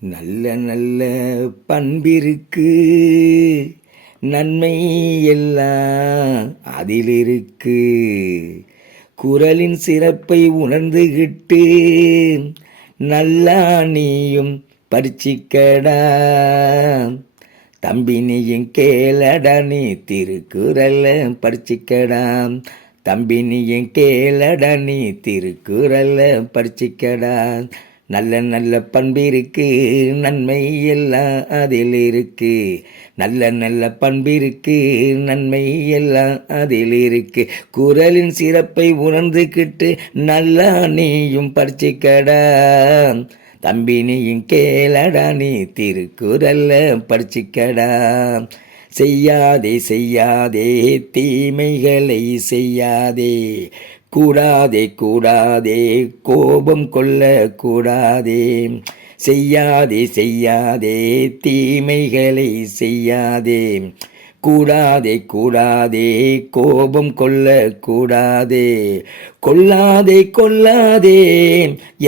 நல்ல நல்ல பண்பிருக்கு, நன்மை எல்லாம் அதிலிருக்கு. குறளின் சிறப்பை உணர்ந்துகிட்டு நல்லா நீயும் பரிச்சிக்கடா. தம்பி நீயும் கேளடா, நீ திருக்குறள பரிச்சிக்கடா. தம்பி நீயும் கேளடா, நீ திருக்குறள பரிச்சிக்கடா. நல்ல நல்ல பண்பிருக்கு, நன்மை எல்லாம் அதில் இருக்கு. நல்ல நல்ல பண்பிருக்கு, நன்மை எல்லாம் அதில் இருக்கு. குறளின் சிறப்பை உணர்ந்துக்கிட்டு நல்லா நீயும் பரிச்சிக்கடா. தம்பி நீயும் கேளடா, நீ திருக்குறள பரிச்சிக்கடா. செய்யாதே செய்யாதே தீமைகளை செய்யாதே, கூடாதே கூடாதே கோபம் கொள்ள கூடாதே. செய்யாதே செய்யாதே தீமைகளை செய்யாதே, கூடாதே கூடாதே கோபம் கொள்ள கூடாதே. கொல்லாதே கொல்லாதே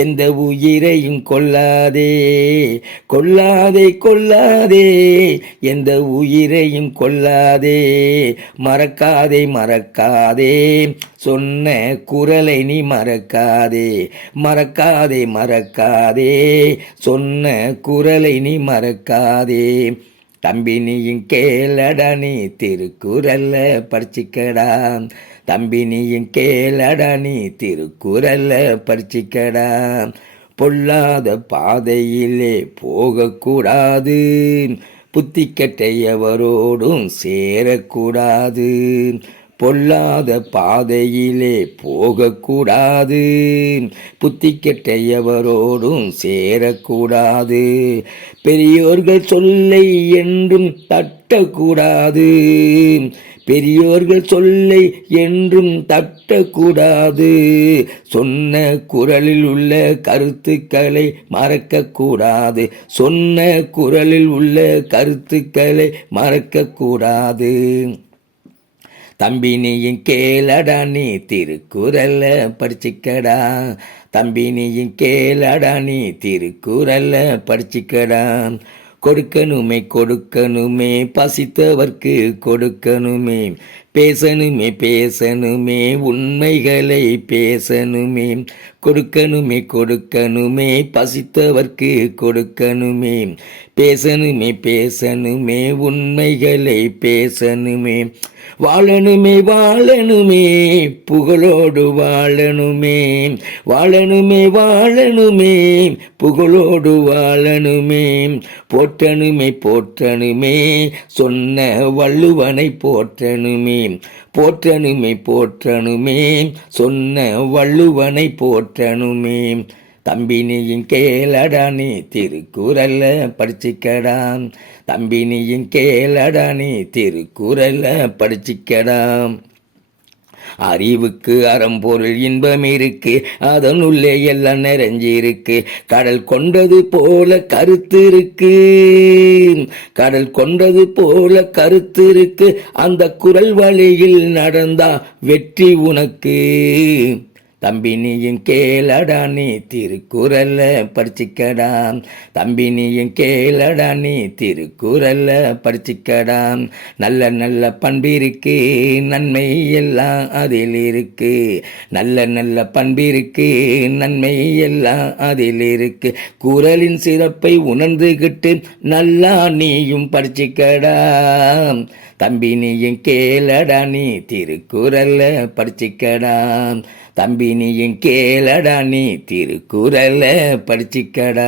எந்த உயிரையும் கொல்லாதே. கொல்லாதே கொல்லாதே எந்த உயிரையும் கொல்லாதே. மறக்காதே மறக்காதே சொன்ன குறளை நீ மறக்காதே. மறக்காதே மறக்காதே சொன்ன குறளை நீ மறக்காதே. தம்பி நீயும் கேளடா, நீ திருக்குறள பரிச்சிக்கடா. தம்பி நீயும் கேளடா, நீ திருக்குறள பரிச்சிக்கடா. பொல்லாத பாதையிலே போகக்கூடாது, புத்தி கெட்டையவரோடும் சேரக்கூடாது. பொல்லாத பாதையிலே போகக்கூடாது, புத்தி கெட்டையவரோடும் சேரக்கூடாது. பெரியோர்கள் சொல்லை என்றும் தட்டக்கூடாது. பெரியோர்கள் சொல்லை என்றும் தட்டக்கூடாது. சொன்ன குறளில் உள்ள கருத்துக்களை மறக்கக்கூடாது. சொன்ன குறளில் உள்ள கருத்துக்களை மறக்கக்கூடாது. தம்பி நீயும் கேளடா, நீ திருக்குறள பரிச்சிக்கடா. தம்பி நீயும் கேளடா, நீ திருக்குறள பரிச்சிக்கடா. கொடுக்கணுமே கொடுக்கணுமே பசித்தவர்க்கு கொடுக்கணுமே. பேசணுமே பேசணுமே உண்மைகளை பேசணுமே. கொடுக்கணுமே கொடுக்கணுமே பசித்தவர்க்கு கொடுக்கணுமே. பேசணுமே பேசணுமே உண்மைகளை பேசணுமே. வாழணுமே வாழணுமே புகழோடு வாழணுமே. வாழணுமே வாழணுமே புகழோடு வாழணுமே. போற்றணுமே போற்றணுமே சொன்ன வள்ளுவனை போற்றணுமே. போற்றணுமே போற்றணுமே சொன்ன வள்ளுவனை போற்றணுமே. தம்பி நீயும் கேளடா, நீ திருக்குறள பரிச்சிக்கடா. தம்பி நீயும் கேளடா, நீ திருக்குறள பரிச்சிக்கடா. அறிவுக்கு அறம்பொருள் இன்பம் இருக்கு, அதனுள்ளே எல்லாம் நிறைஞ்சிருக்கு. கடல் கொண்டது போல கருத்து இருக்கு. கடல் கொண்டது போல கருத்து இருக்கு. அந்த குறள் வழியில் நடந்தா வெற்றி உனக்கு. தம்பி நீயும் கேளடா, நீ திருக்குறள பரிச்சிக்கடா. தம்பி நீயும் கேளடா, நீ திருக்குறள பரிச்சிக்கடா. நல்ல நல்ல பண்பிருக்கு, நன்மை எல்லாம் அதில் இருக்கு. நல்ல நல்ல பண்பிருக்கு, நன்மை எல்லாம் அதில் இருக்கு. குறளின் சிறப்பை உணர்ந்துகிட்டு நல்லா நீயும் பரிச்சிக்கடா. தம்பி நீயும் கேளடா, நீ திருக்குறள பரிச்சிக்கடா. தம்பி நீயும் கேளடா, நீ திருக்குறள பரிச்சிக்கடா.